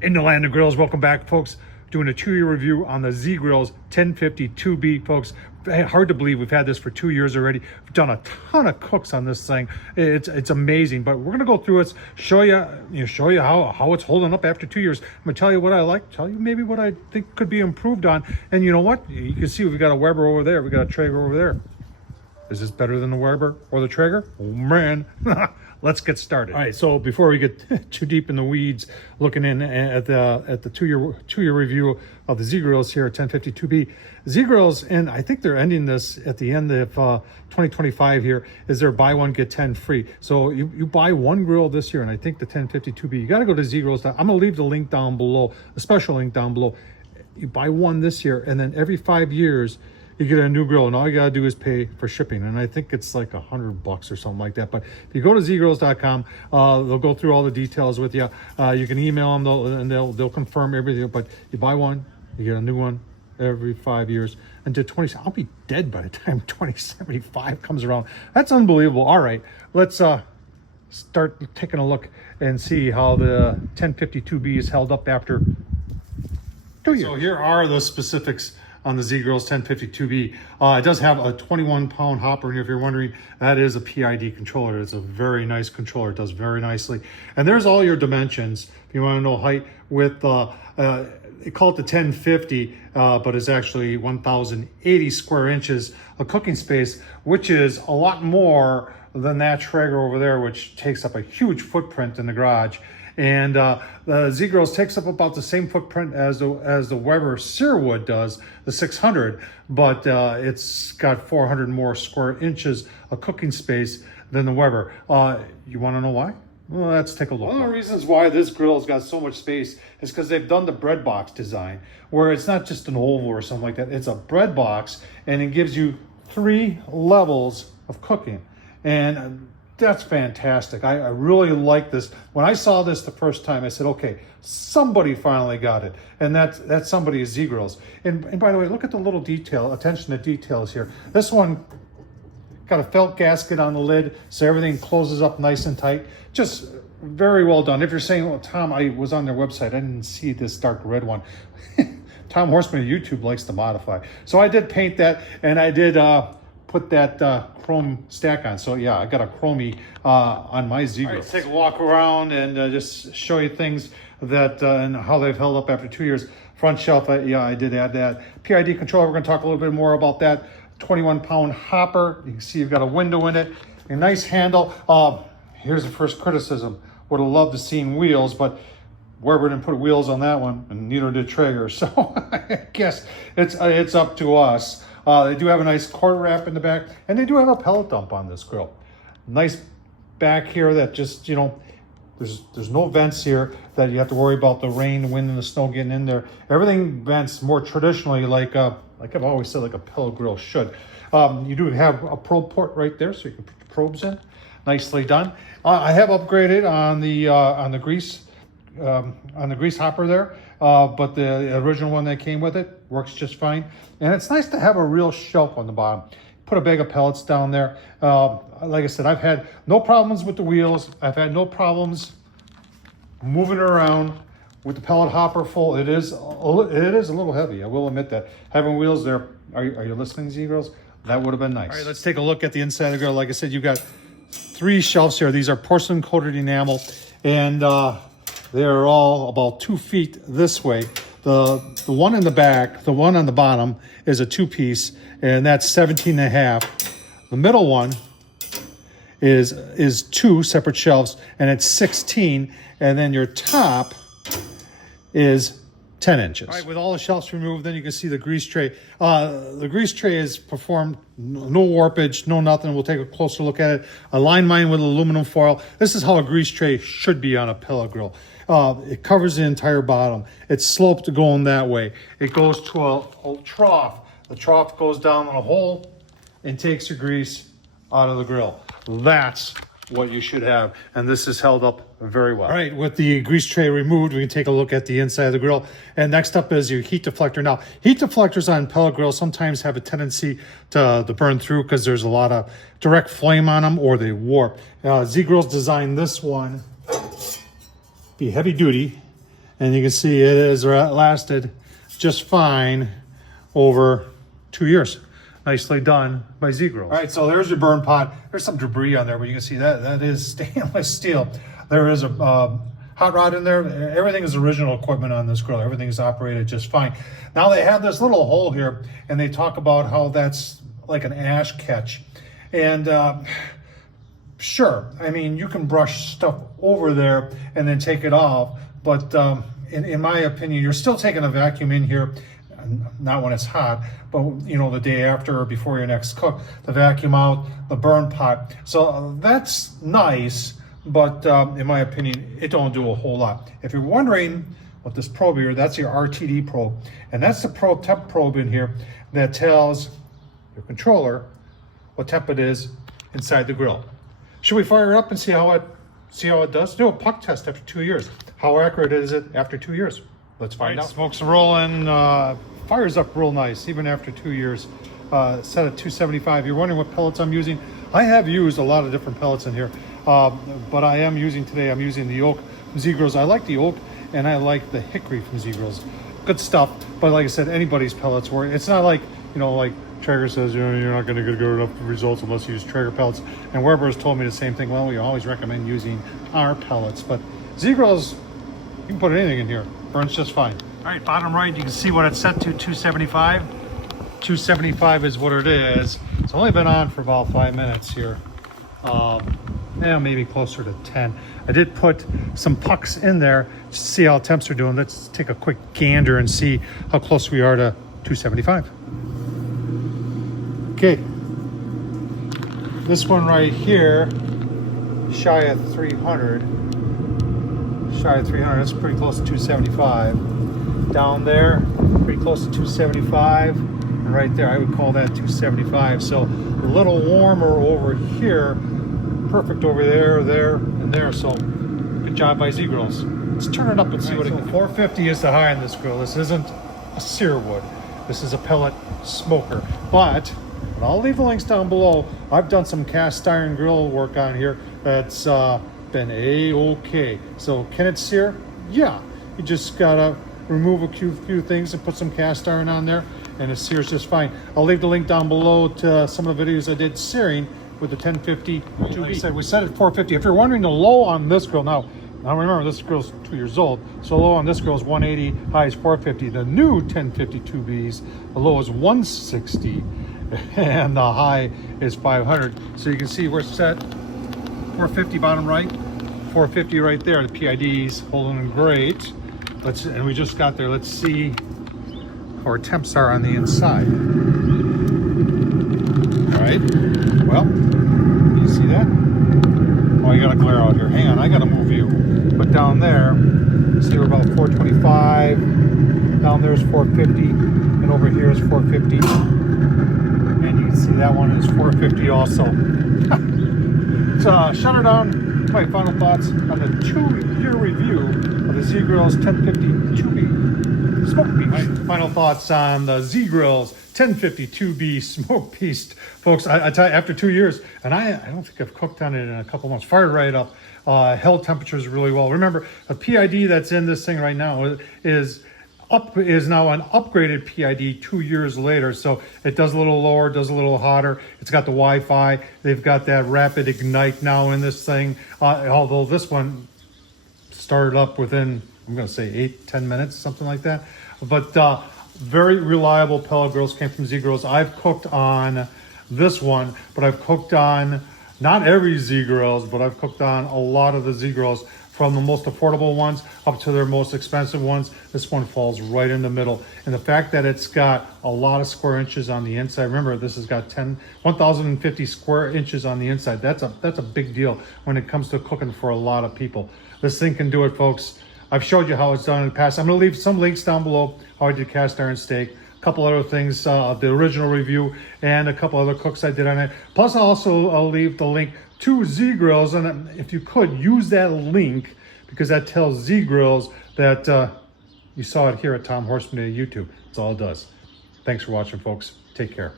In the land of grills, welcome back, folks. Doing a 2-year review on the Z Grills 1052B, folks. Hard to believe we've had this for 2 years already. We've done a ton of cooks on this thing. It's amazing, but we're gonna go through it, show you how it's holding up after 2 years. I'm gonna tell you what I like, tell you maybe what I think could be improved on, and you know what? You can see we've got a Weber over there, we got a Traeger over there. Is this better than the Weber or the Traeger? Oh man. Let's get started. All right, so before we get too deep in the weeds, looking in at the two-year review of the Z Grills here at 1052B. Z Grills, and I think they're ending this at the end of 2025 here, is their buy one, get 10 free. So you buy one grill this year, and I think the 1052B, you got to go to Z Grills. I'm going to leave the link down below, a special link down below. You buy one this year, and then every 5 years, you get a new grill, and all you gotta do is pay for shipping. And I think it's like $100 or something like that. But if you go to zgrills.com, they'll go through all the details with you. You can email them, and they'll confirm everything. But you buy one, you get a new one every 5 years. And to 20, I'll be dead by the time 2075 comes around. That's unbelievable. All right, let's start taking a look and see how the 1052B is held up after 2 years. So here are the specifics on the Z Grills 1052B. It does have a 21-pound hopper, and if you're wondering, that is a PID controller. It's a very nice controller. It does very nicely. And there's all your dimensions. If you want to know height, width, they call it the 1050, but it's actually 1,080 square inches of cooking space, which is a lot more than that Traeger over there, which takes up a huge footprint in the garage. And the Z Grills takes up about the same footprint as the Weber Searwood does, the 600, but it's got 400 more square inches of cooking space than the Weber. You want to know why? Well, let's take a look. One of the reasons why this grill's got so much space is because they've done the bread box design, where it's not just an oval or something like that. It's a bread box, and it gives you 3 levels of cooking. And that's fantastic. I really like this. When I saw this the first time, I said, okay, somebody finally got it. And that somebody is Z Grills. And by the way, look at the little detail, attention to details here. This one got a felt gasket on the lid, so everything closes up nice and tight. Just very well done. If you're saying, well, Tom, I was on their website, I didn't see this dark red one. Tom Horseman of YouTube likes to modify. So I did paint that, and I did put that chrome stack on. So yeah, I got a chromie on my Z Grill. Right, let's take a walk around and just show you things that and how they've held up after 2 years. Front shelf, yeah, I did add that. PID controller, we're gonna talk a little bit more about that. 21-pound hopper. You can see you've got a window in it. A nice handle. Here's the first criticism. Would have loved to seen wheels, but Weber didn't put wheels on that one, and neither did Traeger. So I guess it's up to us. They do have a nice cord wrap in the back, and they do have a pellet dump on this grill. Nice back here that just, you know, there's no vents here that you have to worry about the rain, the wind, and the snow getting in there. Everything vents more traditionally like I've always said, like a pellet grill should. You do have a probe port right there, so you can put the probes in. Nicely done. I have upgraded on the grease hopper there, but the original one that came with it works just fine. And it's nice to have a real shelf on the bottom. Put a bag of pellets down there. Like I said, I've had no problems with the wheels. I've had no problems moving it around with the pellet hopper full. It is a little heavy, I will admit that. Having wheels there, are you listening, Z Grills? That would have been nice. All right, let's take a look at the inside of the grill. Like I said, you've got 3 shelves here. These are porcelain coated enamel, and they're all about 2 feet this way. The one in the back, the one on the bottom, is a 2-piece, and that's 17.5. The middle one is 2 separate shelves, and it's 16. And then your top is 10 inches. All right, with all the shelves removed, then you can see the grease tray. The grease tray is performed, no warpage, no nothing. We'll take a closer look at it. I lined mine with aluminum foil. This is how a grease tray should be on a pellet grill. It covers the entire bottom. It's sloped going that way. It goes to a trough. The trough goes down in a hole and takes your grease out of the grill. That's what you should have, and this is held up very well. All right, with the grease tray removed, we can take a look at the inside of the grill. And next up is your heat deflector. Now, heat deflectors on pellet grills sometimes have a tendency to burn through because there's a lot of direct flame on them, or they warp. Z Grills designed this one be heavy duty, And you can see it has lasted just fine over 2 years. Nicely done by Z-Grills. All right, so there's your burn pot. There's some debris on there, but you can see that is stainless steel. There is a hot rod in there. Everything is original equipment on this grill. Everything is operated just fine. Now they have this little hole here, and they talk about how that's like an ash catch. And sure, I mean, you can brush stuff over there and then take it off, but in my opinion, you're still taking a vacuum in here, not when it's hot, but you know, the day after or before your next cook, the vacuum out the burn pot. So that's nice, but in my opinion, it don't do a whole lot. If you're wondering what this probe here, that's your RTD probe, and that's the temp probe in here that tells your controller what temp it is inside the grill. Should we fire it up and see how it does? Do a puck test after 2 years. How accurate is it after 2 years? Let's find out. Smoke's rolling, fires up real nice even after 2 years. Set at 275. You're wondering what pellets I'm using? I have used a lot of different pellets in here, but I'm using the oak from Z-Grills. I like the oak and I like the hickory from Z-Grills. Good stuff, but like I said, anybody's pellets work. It's not like, you know, like Traeger says, you know, you're not going to get good enough results unless you use Traeger pellets. And Weber has told me the same thing. Well, we always recommend using our pellets, but Z-Grills, you can put anything in here. Burns just fine. All right, bottom right, you can see what it's set to, 275. 275 is what it is. It's only been on for about 5 minutes here. Yeah, maybe closer to 10. I did put some pucks in there to see how temps are doing. Let's take a quick gander and see how close we are to 275. Okay, this one right here, shy of 300. That's pretty close to 275. Down there, pretty close to 275. And right there, I would call that 275. So a little warmer over here, perfect over there, and there. So good job by Z-Grills. Let's turn it up and see what it can do. 450 is the high on this grill. This isn't a sear wood. This is a pellet smoker. But, and I'll leave the links down below, I've done some cast iron grill work on here that's been a-okay. So can it sear? Yeah. You just gotta remove a few things and put some cast iron on there, and it sears just fine. I'll leave the link down below to some of the videos I did searing with the 1050 2B. Like I said, we set it at 450. If you're wondering the low on this grill, now remember this grill's 2 years old, so low on this grill is 180, high is 450. The new 1050 2Bs, the low is 160, and the high is 500. So you can see we're set 450 bottom right, 450 right there. The PID's holding great. And we just got there. Let's see how our temps are on the inside. All right. Well, you see that? Oh, you got a glare out here. Hang on, I got to move you. But down there, see we're about 425. Down there's 450, and over here is 450. And you can see that one is 450 also. So shut her down. My final thoughts on the 2-year review of the Z-Grills 1050 2B Smoke Beast. My final thoughts on the Z-Grills 1050 2B Smoke Beast. Folks, I tell you, after 2 years, and I don't think I've cooked on it in a couple months, fired right up, held temperatures really well. Remember, the PID that's in this thing right now is now an upgraded PID 2 years later, so it does a little lower, does a little hotter. It's got the Wi-Fi. They've got that rapid ignite now in this thing, although this one started up within, I'm going to say 8-10 minutes, something like that. But very reliable pellet grills came from Z-Grills. I've cooked on this one, but I've cooked on not every Z-Grills, but I've cooked on a lot of the Z-Grills, from the most affordable ones up to their most expensive ones. This one falls right in the middle. And the fact that it's got a lot of square inches on the inside, remember this has got 1,050 square inches on the inside. That's a big deal when it comes to cooking for a lot of people. This thing can do it, folks. I've showed you how it's done in the past. I'm gonna leave some links down below, how I did cast iron steak, a couple other things, the original review, and a couple other cooks I did on it. Plus I'll leave the link to Z-Grills, and if you could, use that link, because that tells Z-Grills that you saw it here at Tom Horseman at YouTube. That's all it does. Thanks for watching, folks. Take care.